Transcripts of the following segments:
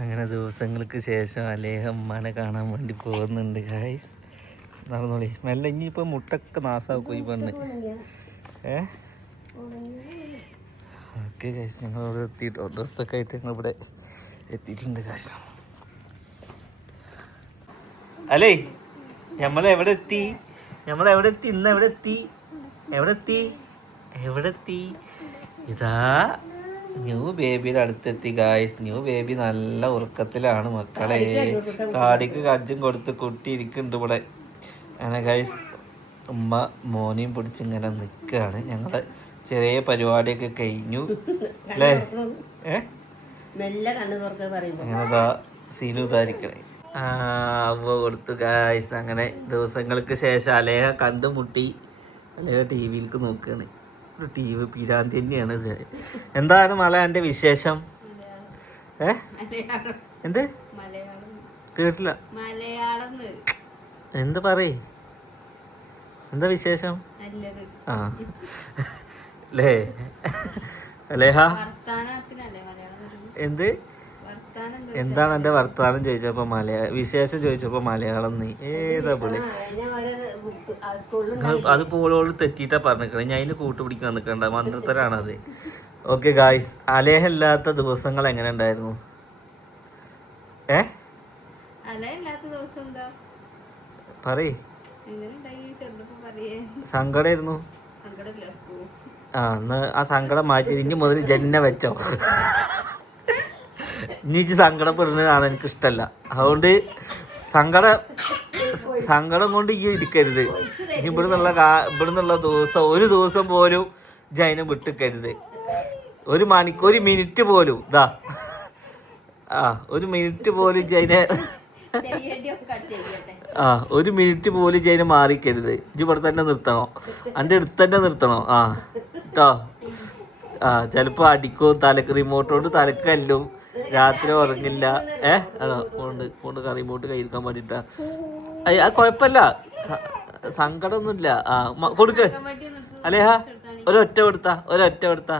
അങ്ങനെ ദിവസങ്ങൾക്ക് ശേഷം അലേഹം ഉമ്മാനെ കാണാൻ വേണ്ടി പോകുന്നുണ്ട് ഗായ്സ് നടന്നോളി. മെല്ലെ ഇനിയിപ്പോൾ മുട്ടൊക്കെ നാസാക്കും ഈ പെണ്ണ്. ഏ? ഓക്കെ ഗായ്സ് ഞങ്ങൾ ഇവിടെ എത്തിയിട്ടോ ഡ്രസ്സൊക്കെ ആയിട്ട് ഞങ്ങൾ ഇവിടെ എത്തിയിട്ടുണ്ട് ഗായ്സ് അല്ലേ നമ്മൾ എവിടെ എത്തി? നമ്മൾ എവിടെ എത്തി? ഇന്ന് എവിടെ എത്തി? എവിടെ എത്തി? എവിടെ എത്തി? ഇതാ. ന്യൂ ബേബിയുടെ അടുത്തെത്തി ഗായ്സ് ന്യൂ ബേബി നല്ല ഉറക്കത്തിലാണ് മക്കളെ. താടിക്ക് കജ്ജും കൊടുത്ത് കുട്ടി ഇരിക്കുന്നുണ്ട് ഇവിടെ. അങ്ങനെ ഗായ്സ് ഉമ്മ മോനെയും പിടിച്ച് ഇങ്ങനെ നിൽക്കുകയാണ്. ഞങ്ങളെ ചെറിയ പരിപാടിയൊക്കെ കഴിഞ്ഞു. അല്ലേ? ഏതാ സീനു ഇതായിരിക്കണേ ആ അവ കൊടുത്തു ഗായ്സ് അങ്ങനെ ദിവസങ്ങൾക്ക് ശേഷം അലേഹ കണ്ടുമുട്ടി. അലേഹ ടി വിയിലേക്ക് നോക്കുകയാണ്. ടി വി പിരാന്തി തന്നെയാണ് എന്താണ് മല എന്റെ വിശേഷം? ഏ? എന്ത്? കേട്ടില്ല. എന്ത് പറയേ? എന്താ വിശേഷം? ആ. അല്ലേ അലേഹ എന്താ? എന്താണ് എന്റെ വർത്താനം ചോദിച്ചപ്പോ മലയാ വിശേഷം ചോദിച്ചപ്പോ മലയാളം നീ ഏതാ പുള്ളി? അത് പോളോട് തെറ്റിയിട്ടാ പറഞ്ഞിരിക്കണേ. ഞാൻ അതിന് കൂട്ടുപിടിക്കാൻ നിൽക്കണ്ട മന്ത്രത്തരാണത് ഓക്കെ ഗായ്സ് അലേഹല്ലാത്ത ദിവസങ്ങൾ എങ്ങനെ ഉണ്ടായിരുന്നു? ഏ? പറയേ. സങ്കടായിരുന്നു ആ എന്നാ ആ സങ്കടം മാറ്റി. ഇനി മുതൽ ജന്ന വെച്ചോ. ഇജ്ജ് സങ്കടപ്പെടുന്നതാണ് എനിക്ക് ഇഷ്ടമല്ല അതുകൊണ്ട് സങ്കട സങ്കടം കൊണ്ട് ഈ ഇരിക്കരുത്. ഇവിടെ നിന്നുള്ള കാ- ഇവിടെ നിന്നുള്ള ദിവസം ഒരു ദിവസം പോലും ജൈനം വിട്ടിക്കരുത്. ഒരു മണിക്കൂർ ഒരു മിനിറ്റ് പോലും ഇതാ ആ ഒരു മിനിറ്റ് പോലും ജൈന ആ ഒരു മിനിറ്റ് പോലും ജൈന മാറിക്കരുത്. ഇജ്ജ് ഇവിടെ തന്നെ നിർത്തണോ. എന്റെ അടുത്ത് തന്നെ നിർത്തണം. ആ കേട്ടോ ആ ചിലപ്പോൾ അടിക്കും തലക്ക് റിമോട്ട് കൊണ്ട് തലക്ക് കല്ലും രാത്രി ഉറങ്ങില്ല. ഏ? പോണ്ട് കൊണ്ട് കൊണ്ട് പോട്ട് കയ്യിരിക്കാൻ വേണ്ടിട്ടാ ആ കുഴപ്പമില്ല സങ്കടൊന്നുമില്ല. സങ്കടമൊന്നുമില്ല ആ കൊടുക്ക്. അലേഹ ഒരൊറ്റ കൊടുത്താ ഒരൊറ്റ കൊടുത്താ.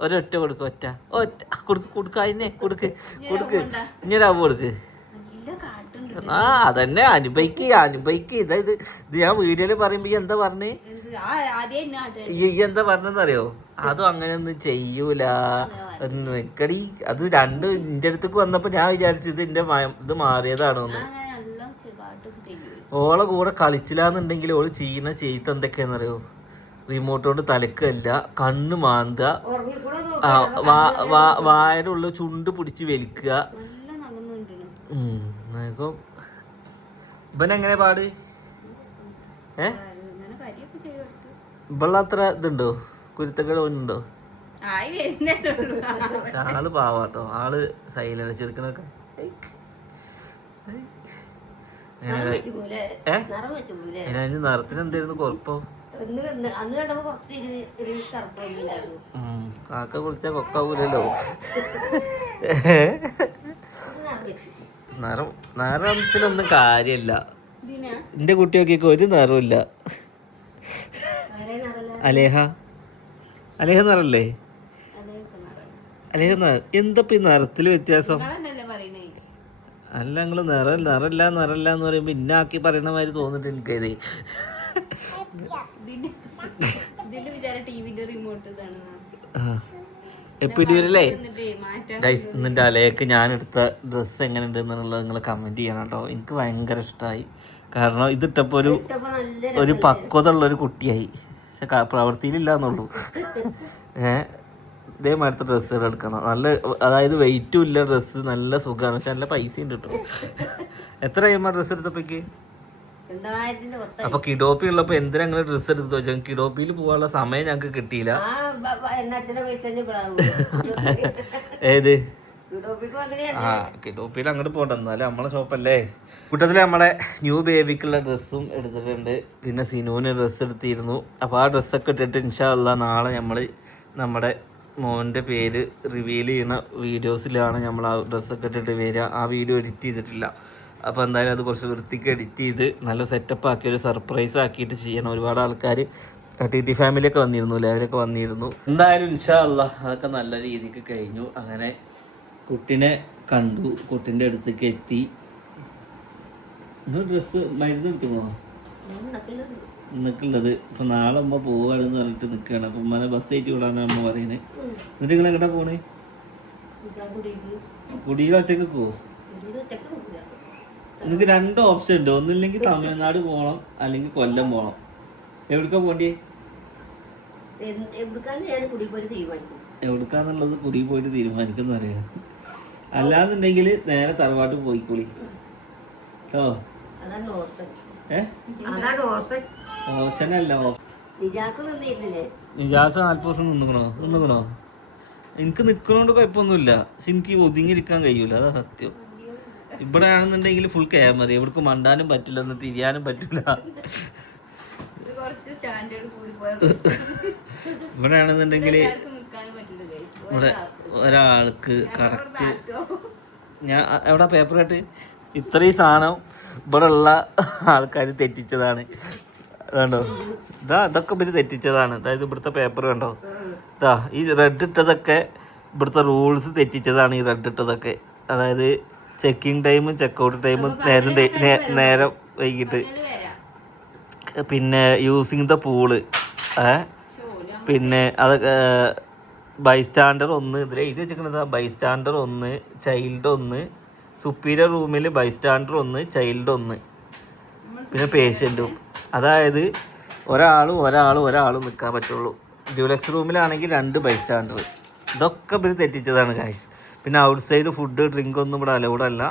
ഒരൊറ്റ കൊടുക്ക ഒറ്റ. ഒറ്റ. കൊടുക്ക് കൊടുക്ക അതിനെ കൊടുക്ക്. കൊടുക്ക്. ഇനി ഒരു കൊടുക്ക്. ആ അതന്നെ അനുഭവിക്ക് അനുഭവിക്ക്. ഇതായത് ഇത് ഞാൻ വീഡിയോയിൽ പറയുമ്പോ എന്താ പറഞ്ഞേ? ഈ എന്താ പറഞ്ഞെന്നറിയോ? അതും അങ്ങനെയൊന്നും ചെയ്യൂല. നിക്കടി അത് രണ്ട് ഇന്റെ അടുത്തേക്ക് വന്നപ്പോ ഞാൻ വിചാരിച്ചു ഇത് എന്റെ ഇത് മാറിയതാണോന്ന്. ഓളെ കൂടെ കളിച്ചില്ലാന്നുണ്ടെങ്കിൽ ഓൾ ചെയ്യുന്ന ചെയ്ത് എന്തൊക്കെയാന്നറിയോ? റിമോട്ട് കൊണ്ട് തലക്കല്ല കണ്ണ് മാന്തുക വാ- വായുടെ ഉള്ളിൽ ചുണ്ട് പിടിച്ച് വലിക്കുക. നഖം. ഇവനെങ്ങനെ പാട്? ഏ? ഇവളത്ര ഇതുണ്ടോ? കുരുത്തക്കേട് പക്ഷെ ആൾ പാവാട്ടോ. ആൾ സൈലൻസ് വെച്ചുകൂലേ? അതിന് നിറത്തിന് എന്തായിരുന്നു കുഴപ്പം? കുറച്ച് കാക്ക കുളിച്ചാ കൊക്കാവൂലല്ലോ. നിറം നിറത്തിലൊന്നും കാര്യമില്ല. എന്റെ കുട്ടിയൊക്കെ ഒരു നിറമില്ല അലേഹ. അലേഹ നിറല്ലേ? അലേഹ നിറ എന്തപ്പോ ഈ നിറത്തിൽ വ്യത്യാസം? അല്ല നിങ്ങൾ നിറ നിറല്ല നിറല്ല എന്ന് പറയുമ്പോ ഇന്നാക്കി പറയണ മാതിരി തോന്നിട്ട് എനിക്കത് ഇതിന്റെ ഇതിന്റെ വിചാരം ടിവിന്റെ റിമോട്ട് ഇതാണ് എപ്പിഡ്യൂരല്ലേ മാറ്റാൻ ഗൈസ് ഇന്നിന്റെ അലയൊക്കെ ഞാൻ എടുത്ത ഡ്രസ്സ് എങ്ങനെ ഉണ്ട് എന്നുള്ളത് നിങ്ങൾ കമന്റ് ചെയ്യണം കേട്ടോ. എനിക്ക് ഭയങ്കര ഇഷ്ടമായി കാരണം ഇതിട്ടപ്പോൾ ഒരു ഒരു പക്വത ഉള്ള ഒരു കുട്ടിയായി. പക്ഷെ പ്രവൃത്തിയിലില്ല എന്നുള്ളൂ. ഏഹ് ഇതേമാതിരത്തെ ഡ്രസ്സുകൾ എടുക്കണം. നല്ല അതായത് വെയിറ്റും ഇല്ല ഡ്രസ്സ് നല്ല സുഖമാണ് പക്ഷെ നല്ല ഉണ്ട് കിട്ടും. എത്ര ഡ്രസ്സ് എടുത്തപ്പോഴേക്ക് അപ്പൊ കിഡോപ്പി ഉള്ളപ്പോ എന്തിനാ അങ്ങനെ ഡ്രസ് എടുത്ത് വെച്ചാൽ കിഡോപ്പിയിൽ പോകാനുള്ള സമയം ഞങ്ങൾക്ക് കിട്ടിയില്ല. ഏത്? ആ കിഡോപ്പിയിൽ അങ്ങോട്ട് പോകണ്ട എന്നാലും നമ്മളെ ഷോപ്പല്ലേ കൂട്ടത്തിൽ നമ്മളെ ന്യൂ ബേബിക്കുള്ള ഡ്രസ്സും എടുത്തിട്ടുണ്ട്. പിന്നെ സിനുവിന് ഡ്രസ്സ് എടുത്തിരുന്നു. അപ്പൊ ആ ഡ്രസ്സൊക്കെ ഇട്ടിട്ട് ഇൻഷാല്ല നാളെ നമ്മൾ നമ്മുടെ മോന്റെ പേര് റിവീൽ ചെയ്യുന്ന വീഡിയോസിലാണ് നമ്മൾ ആ ഡ്രസ്സൊക്കെ ഇട്ടിട്ട് വരിക. ആ വീഡിയോ എഡിറ്റ് ചെയ്തിട്ടില്ല. അപ്പോൾ എന്തായാലും അത് കുറച്ച് വൃത്തിക്ക് എഡിറ്റ് ചെയ്ത് നല്ല സെറ്റപ്പ് ആക്കി ഒരു സർപ്രൈസ് ആക്കിയിട്ട് ചെയ്യണം. ഒരുപാട് ആൾക്കാർ ടി ടി ഫാമിലിയൊക്കെ വന്നിരുന്നു അല്ലേ? അവരൊക്കെ വന്നിരുന്നു. എന്തായാലും ഇൻഷാ അല്ല അതൊക്കെ നല്ല രീതിക്ക് കഴിഞ്ഞു. അങ്ങനെ കുട്ടിനെ കണ്ടു. കുട്ടിന്റെ അടുത്തേക്ക് എത്തി. ഡ്രസ് ഡ്രസ്സ് മരുന്ന് എടുത്തുക്കണോ നിൽക്കുള്ളത് ഇപ്പം നാളെ അമ്മ പോവാണെന്ന് പറഞ്ഞിട്ട് നിൽക്കുകയാണ് അപ്പം ഉമ്മനെ ബസ് കയറ്റി വിടാനാണ് അമ്മ പറയുന്നത് എന്നിട്ട് നിങ്ങൾ എങ്ങോട്ടാ പോണേ കുടിയിൽ ഒറ്റയ്ക്ക് പോവോ? നിങ്ങൾക്ക് രണ്ട് ഓപ്ഷൻ ഉണ്ട്. ഒന്നില്ലെങ്കിൽ തമിഴ്നാട് പോകണം അല്ലെങ്കിൽ കൊല്ലം പോകണം എവിടേക്കാ പോണ്ടേ? എവിടുക്കാന്നുള്ളത് കുടി പോയിട്ട് തീരുമാനിക്കുന്ന അറിയാം അല്ലാന്നുണ്ടെങ്കിൽ നേരെ തറവാട്ട് പോയിക്കോളി. കേട്ടോ ഓപ്ഷനല്ല നിജാസ് നിന്നിരുന്നില്ലേ നിജാസ് നാൽപ്പത് ദിവസം നിന്നുക്കണോ? നിന്നുക്കണോ? എനിക്ക് നിൽക്കണോണ്ട് കുഴപ്പമൊന്നുമില്ല. പക്ഷെ എനിക്ക് ഒതുങ്ങിയിരിക്കാൻ കഴിയൂല. അതാ സത്യം. ഇവിടെ ആണെന്നുണ്ടെങ്കിൽ ഫുൾ ക്യാമറ ഇവർക്ക് മണ്ടാനും പറ്റില്ല ഒന്ന് തിരിയാനും പറ്റില്ല. ഇവിടെ ആണെന്നുണ്ടെങ്കിൽ ഇവിടെ ഒരാൾക്ക് കറക്റ്റ് ഞാൻ എവിടെ പേപ്പർ ആയിട്ട്? ഇത്രയും സാധനം ഇവിടെ ഉള്ള ആൾക്കാർ തെറ്റിച്ചതാണ്. അതുണ്ടോ ഇതാ ഇതൊക്കെ ഇവർ തെറ്റിച്ചതാണ്. അതായത് ഇവിടുത്തെ പേപ്പർ കണ്ടോ? ഇതാ ഈ റെഡ് ഇട്ടതൊക്കെ ഇവിടുത്തെ റൂൾസ് തെറ്റിച്ചതാണ് ഈ റെഡ് ഇട്ടതൊക്കെ. അതായത് ചെക്കിംഗ് ടൈമും ചെക്കൗട്ട് ടൈമും നേരം നേരം വൈകിട്ട്. പിന്നെ യൂസിങ് ദ പൂൾ പിന്നെ ബൈ ബൈസ്റ്റാൻഡർ ഒന്ന്. ഇതിൽ എഴുതി വെച്ചിരിക്കുന്നത് ബൈസ്റ്റാൻഡർ ഒന്ന് ചൈൽഡ് ഒന്ന് സുപ്പീരിയർ റൂമിൽ ബൈസ്റ്റാൻഡർ ഒന്ന് ചൈൽഡ് ഒന്ന്. പിന്നെ പേഷ്യന്റും അതായത് ഒരാളും ഒരാളും ഒരാളും നിൽക്കാൻ പറ്റുള്ളൂ. ഡ്യൂലക്സ് റൂമിലാണെങ്കിൽ രണ്ട് ബൈസ്റ്റാൻഡർ ഇതൊക്കെ ഇവർ തെറ്റിച്ചതാണ് കാശ് പിന്നെ ഔട്ട് സൈഡ് ഫുഡ് ഡ്രിങ്ക് ഒന്നും ഇവിടെ അലൗഡ് അല്ല.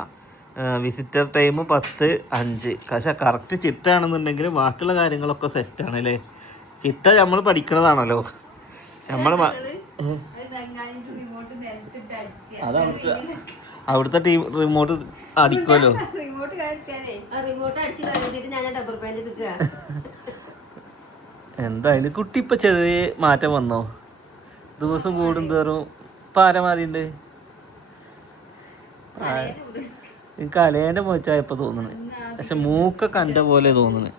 വിസിറ്റർ ടൈം പത്ത് അഞ്ച്. പക്ഷേ കറക്റ്റ് ചിട്ടാണെന്നുണ്ടെങ്കിൽ ബാക്കിയുള്ള കാര്യങ്ങളൊക്കെ സെറ്റാണ് അല്ലേ? ചിട്ട നമ്മൾ പഠിക്കണതാണല്ലോ. നമ്മൾ റിമോട്ട് നിലത്തിട്ട് അടിച്ച. അത് അവിടുത്തെ അവിടുത്തെ ടീം റിമോട്ട് അടിക്കുമല്ലോ എന്തായാലും കുട്ടി ഇപ്പൊ ചെറിയ മാറ്റം വന്നോ? ദിവസം കൂടുന്തോറും ഇപ്പൊ ആരാ മാറിയുണ്ട്? എനിക്ക് അലേന്റെ മുഖച്ചായപ്പോൾ തോന്നുന്നു പക്ഷെ മൂക്കൊക്കെ എന്റെ പോലെ തോന്നുന്നു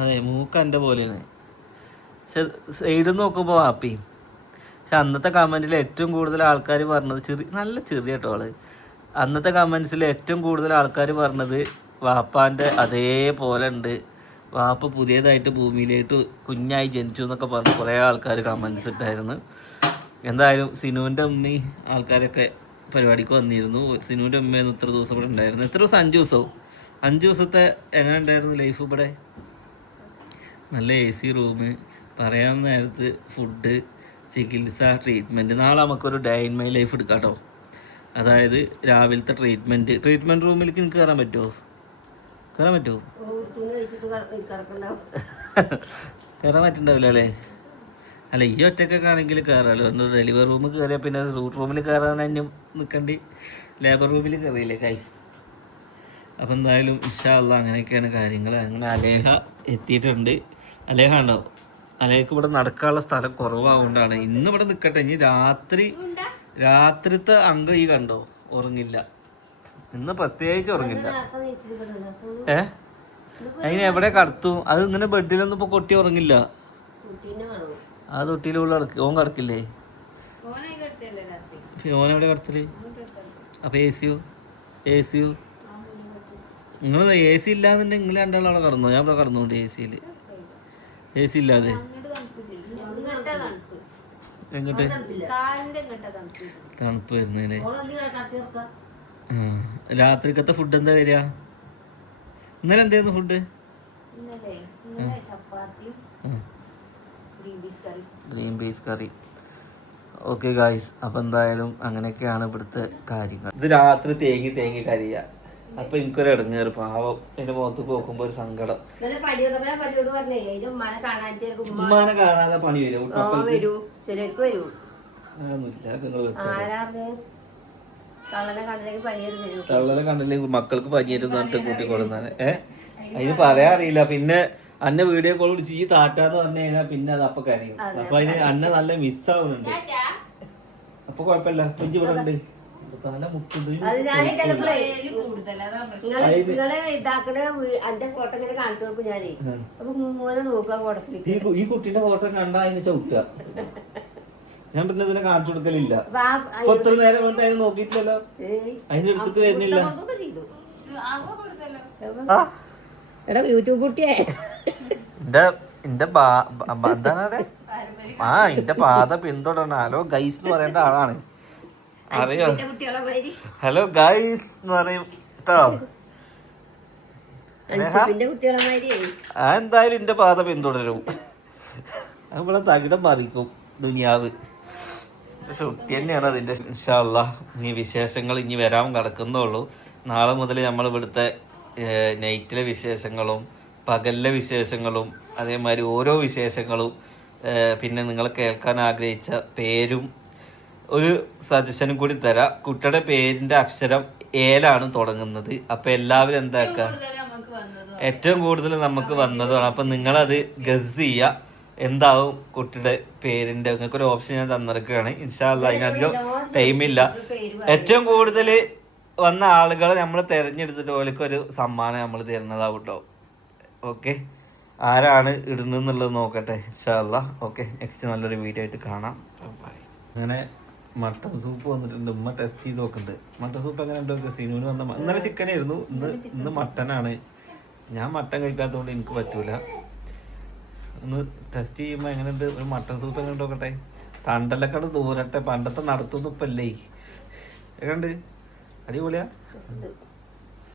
അതെ മൂക്ക് എന്റെ പോലെയാണ്. പക്ഷെ സൈഡിൽ നോക്കുമ്പോൾ വാപ്പി. പക്ഷെ അന്നത്തെ കമന്റിൽ ഏറ്റവും കൂടുതൽ ആൾക്കാർ പറഞ്ഞത് ചെറിയ നല്ല ചെറിയ കേട്ടോ ആൾ. അന്നത്തെ കമൻസിൽ ഏറ്റവും കൂടുതൽ ആൾക്കാർ പറഞ്ഞത് വാപ്പാന്റെ അതേപോലെ ഉണ്ട് വാപ്പ പുതിയതായിട്ട് ഭൂമിയിലേക്ക് കുഞ്ഞായി ജനിച്ചു എന്നൊക്കെ പറഞ്ഞ് കുറേ ആൾക്കാർ കമൻസ് ഇട്ടായിരുന്നു. എന്തായാലും സിനുവിന്റെ ഉമ്മി ആൾക്കാരൊക്കെ പരിപാടിക്ക് വന്നിരുന്നു. സിനുവിന്റെ ഉമ്മയെന്ന് ഇത്ര ദിവസം ഇവിടെ ഉണ്ടായിരുന്നു എത്ര ദിവസം അഞ്ച് ദിവസവും. അഞ്ച് ദിവസത്തെ എങ്ങനെ ഉണ്ടായിരുന്നു ലൈഫ് ഇവിടെ? നല്ല എ സി റൂം പറയാൻ നേരത്ത് ഫുഡ് ചികിത്സ ട്രീറ്റ്മെന്റ് നാളെ നമുക്കൊരു ഡേ ഇൻ മൈ ലൈഫ് എടുക്കാം കേട്ടോ അതായത് രാവിലത്തെ ട്രീറ്റ്മെന്റ് ട്രീറ്റ്മെന്റ് റൂമിലേക്ക് എനിക്ക് കയറാൻ പറ്റുമോ കയറാൻ പറ്റുമോ കയറാൻ പറ്റുന്നുണ്ടാവില്ല അല്ലേ? അല്ല ഈ ഒറ്റക്കൊക്കെ ആണെങ്കിൽ കയറാമല്ലോ ഒന്ന് ഡെലിവറി റൂമിൽ കയറിയാൽ പിന്നെ റൂട്ട് റൂമിൽ കയറാൻ അന്യം നിൽക്കണ്ടി ലേബർ റൂമിൽ കയറിയില്ലേ കൈസ് അപ്പം എന്തായാലും ഇഷ്ടമല്ല അങ്ങനെയൊക്കെയാണ് കാര്യങ്ങൾ അങ്ങനെ അലേഹ എത്തിയിട്ടുണ്ട്. അലേഹ ഉണ്ടോ? അലേഹക്ക് ഇവിടെ നടക്കാനുള്ള സ്ഥലം കുറവാകൊണ്ടാണ് ഇന്ന് ഇവിടെ നിൽക്കട്ടെ ഇനി രാത്രി രാത്രിത്തെ അങ്കം ഈ കണ്ടോ? ഉറങ്ങില്ല. ഇന്ന് പ്രത്യേകിച്ച് ഉറങ്ങില്ല. ഏ? അതിന് എവിടെ കടത്തും? അത് ഇങ്ങനെ ബെഡിലൊന്നും ഇപ്പൊ കൊട്ടി ഉറങ്ങില്ല. ആ കിടക്ക് ഓൻ രാത്രി ഓൻ എവിടെ കടത്തൽ അപ്പൊ എ സിയോ എ സിയോ നിങ്ങൾ എ സി ഇല്ലാന്നുണ്ടെങ്കിൽ നിങ്ങൾ രണ്ടാളവിടെ കടന്നു? ഞാൻ ഇവിടെ കടന്നുകൊണ്ട് എ സിയിൽ എ സി ഇല്ലാതെ. എങ്ങോട്ട്? തണുപ്പ് ആ രാത്രിക്കത്തെ ഫുഡ് എന്താ വരിക? ഇന്നലെ എന്തായിരുന്നു ഫുഡ് ചപ്പാത്തിയും green peas curry okay guys അപ്പം എന്തായാലും അങ്ങനെയൊക്കെയാണ് ഇവിടുത്തെ കാര്യങ്ങൾ. ഇത് രാത്രി തേങ്ങി തേങ്ങി കരിയ. അപ്പൊ എനിക്കൊരു ഇടങ്ങേറ്. പാവം. എന്റെ മുഖത്ത് നോക്കുമ്പോ ഒരു സങ്കടം. ഉമ്മാന കാണാതെ പണി വരും. വരൂ. വരൂ. തള്ളനെ കണ്ടില്ലെങ്കിൽ മക്കൾക്ക് പനിയായിരുന്നു പറഞ്ഞിട്ട് കൂട്ടിക്കൊടുന്നാണ് ഏഹ് അതിന് പറയാൻ അറിയില്ല. പിന്നെ അന്നെ വീഡിയോ കോൾ വിളിച്ച് ഈ താറ്റാന്ന് പറഞ്ഞു കഴിഞ്ഞാൽ പിന്നെ അത് അപ്പൊ കരയും. അപ്പൊ അതിന് അന്നെ നല്ല മിസ്സാവുന്നുണ്ട് അപ്പൊ കുഴപ്പമില്ല കുഞ്ചി ഇവിടെ ഉണ്ട്. ഈ കുട്ടിയുടെ ഫോട്ടോ കണ്ടാ അതിന് ചവിട്ടുക. ഞാൻ പിന്നെ ഇതിനെ കാണിച്ചു കൊടുക്കലില്ല. ഒത്തിരി ഇപ്പൊ ഇത്ര നേരം കൊണ്ട് അതിന് നോക്കിയിട്ടില്ലല്ലോ. അതിന്റെ അടുത്തേക്ക് വരുന്നില്ല. ആ. എടാ യൂട്യൂബ് കുട്ടിയെ. എന്റെ എന്റെ ആ എന്റെ പാത പിന്തുടരണം ഹലോ ഗൈസ് എന്ന് പറയേണ്ട ആളാണ്. അറിയോ? ഹലോ ഗൈസ് എന്ന് പറയും. കേട്ടോ എന്തായാലും എന്റെ പാത പിന്തുടരും. നമ്മളെ തകിടം മറിക്കും ദുനിയാവ്. സുട്ടി തന്നെയാണ് അതിന്റെ. ഇൻഷാല്ല ഇനി വിശേഷങ്ങൾ ഇനി വരാൻ കിടക്കുന്നുള്ളൂ നാളെ മുതൽ നമ്മൾ ഇവിടുത്തെ നൈറ്റിലെ വിശേഷങ്ങളും പകലിലെ വിശേഷങ്ങളും അതേമാതിരി ഓരോ വിശേഷങ്ങളും പിന്നെ നിങ്ങൾ കേൾക്കാൻ ആഗ്രഹിച്ച പേരും ഒരു സജഷനും കൂടി തരാം. കുട്ടിയുടെ പേരിന്റെ അക്ഷരം ഏലാണ് തുടങ്ങുന്നത്. അപ്പോൾ എല്ലാവരും എന്താക്കുക ഏറ്റവും കൂടുതൽ നമുക്ക് വന്നതാണ്. അപ്പം നിങ്ങളത് ഗസ് ചെയ്യുക എന്താവും കുട്ടിയുടെ പേരിന്റെ? നിങ്ങൾക്ക് ഒരു ഓപ്ഷൻ ഞാൻ തന്നിരിക്കുകയാണ്. ഇൻഷാല്ല അതിനധികം ടൈമില്ല ഏറ്റവും കൂടുതൽ വന്ന ആളുകൾ നമ്മൾ തിരഞ്ഞെടുത്തിട്ട് ഓലക്ക് ഒരു സമ്മാനം നമ്മൾ തരുന്നതാവും കേട്ടോ ഓക്കെ ആരാണ് ഇടുന്നെന്നുള്ളത് നോക്കട്ടെ ഇൻഷാല്ല ഓക്കെ നെക്സ്റ്റ് നല്ലൊരു വീഡിയോ ആയിട്ട് കാണാം. ബൈ അങ്ങനെ മട്ടൺ സൂപ്പ് വന്നിട്ടുണ്ട്. ഉമ്മ ടെസ്റ്റ് ചെയ്ത് നോക്കുന്നുണ്ട് മട്ടൺ സൂപ്പ് എങ്ങനെ ഉണ്ടോ സിനുവിന് വന്ന ഇന്നലെ ചിക്കൻ ആയിരുന്നു. ഇന്ന് ഇന്ന് മട്ടനാണ് ഞാൻ മട്ടൻ കഴിക്കാത്തതുകൊണ്ട് എനിക്ക് പറ്റൂല. ഒന്ന് ടെസ്റ്റ് ചെയ്യുമ്പോൾ എങ്ങനെയുണ്ട്? ഒരു മട്ടൺ സൂപ്പ് എങ്ങനെ നോക്കട്ടെ. തണ്ടലക്കാട് ദൂരട്ടെ. പണ്ടത്തെ നടത്തുന്നു ഇപ്പം അല്ലേ എങ്ങനെയുണ്ട്? അടിപൊളിയാ.